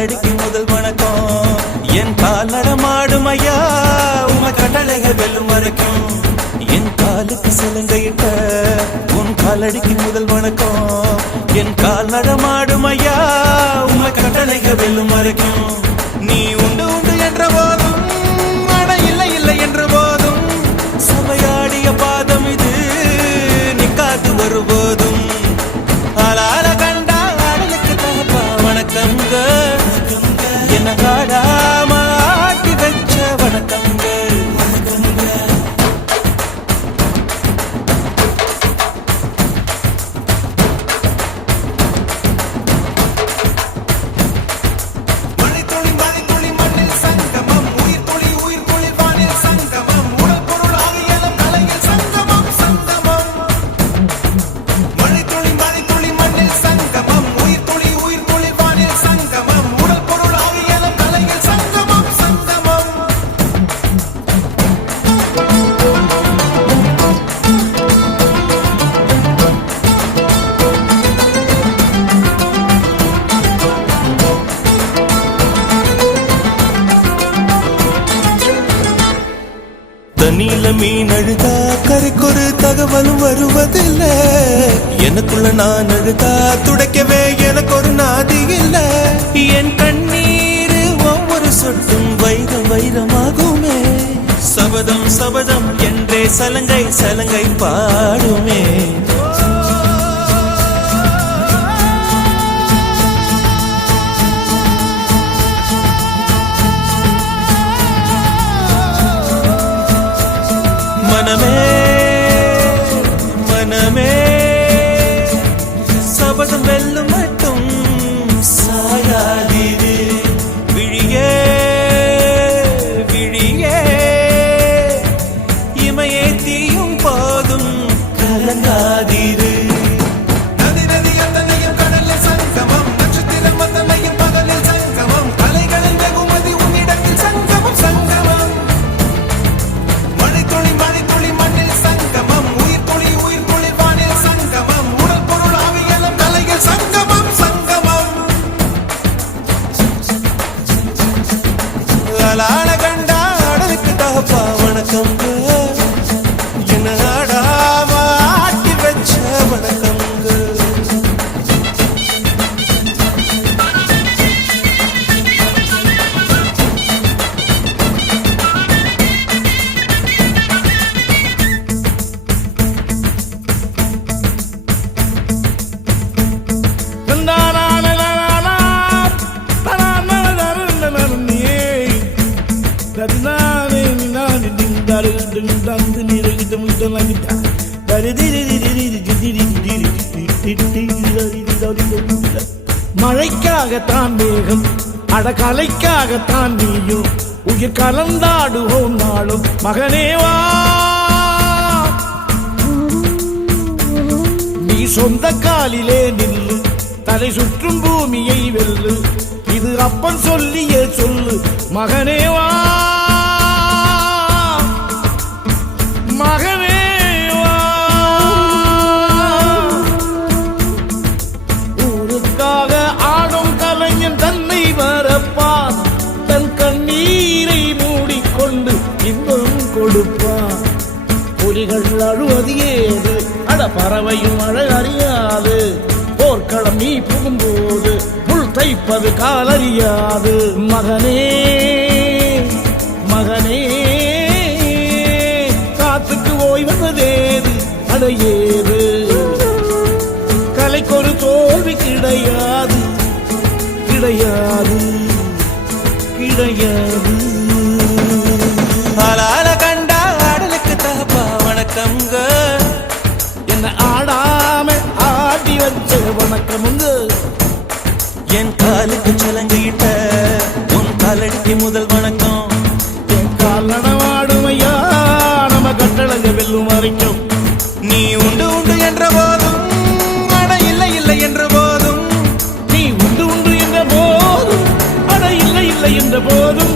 காலடிக்கு முதல் வணக்கம். என் கால் நடமாடும் ஐயா உம கட்டளைகள் வெல்லும் வரைக்கும். என் காலுக்கு சிலங்கையிட்ட உன் காலடிக்கு முதல் வணக்கம். என் கால் நடமாடும் ஐயா உம கட்டளைகள் வெல்லும் வரைக்கும். நீ உண்டு உண்டு என்ற போதும் அட இல்லை இல்லை என்ற போதும் சபையாடிய பாதம் இது நிக்காது வருபோதும். ஆளால கண்டா ஆடலுக்கு தகப்பா வணக்கங்க. என்ன காடாம ஆட்டி வச்ச வணக்கங்க. தண்ணியில மீன் அழுதா கரைக்கொரு தகவலும் வருவதில்லை. எனக்குள்ள நான் அழுதா துடைக்கவே எனக்கு ஒரு நாதி இல்லை. என் கண்ணீர் ஒவ்வொரு சொட்டும் வைரம் வைரமாகுமே. சபதம் சபதம் என்றே சலங்கை சலங்கை பாடுமே. மனமே மனமே சபதம் வெல்லும் மட்டும் சாயாதீரு. விழியே விழியே இமையே தீயும் போதும் கலங்காதீரு. நதி நதி அத்தனையும் கடலில் சங்கமம். நட்சத்திரம் அத்தனையும் பகலில் சங்கமம். அலைகளின் வெகுமதி உன்னிடத்தில் சங்கமம் சங்கமம். ஆளான கண்டா ஆடலுக்கு தகப்பா வணக்கங்க. என்ன ஆடாம ஆட்டி வச்ச வணக்கங்க. மழைக்காகத்தான் மேகம் அடகலைக்காகத்தான் நீயும் உயிர் கலந்தாடுவோம் நாளும். மகனேவா நீ சொந்த காலிலே நில்லு. தலை சுற்றும் பூமியை வெல்லு. இது அப்பன் சொல்லியே சொல்லு. மகனேவா மகனேவா ஊருக்காக ஆடும் கலைஞன் தன்னை வரப்பான். தன் கண்ணீரை மூடிக்கொண்டு இன்பம் கொடுப்பான். புலிகள் அழுவது ஏது அட பறவையும் அழகறியாது. போர்க்களம் நீ புகும்போது முள் தைப்பது காலறியாது. மகனே மகனே காத்துக்கு ஓய்வதேது அடையேது. கலைக்கொரு தோல்வி கிடையாது கிடையாது கிடையாது. ஆளால கண்டா ஆடலுக்கு தகப்பா வணக்கங்க. என்ன ஆடாம ஆடி வச்ச வணக்கமுங்க. என் காலுக்கு சலங்கையிட்ட உன் காலடிக்கு முதல் வணக்கம். என் கால் நடமாடுமையா நம்ம கட்டளங்க வெல்லும் வரைக்கும். நீ உண்டு உண்டு என்ற போதும் அட இல்லை இல்லை என்ற போதும். நீ உண்டு உண்டு என்ற போதும் அட இல்லை இல்லை என்ற போதும்.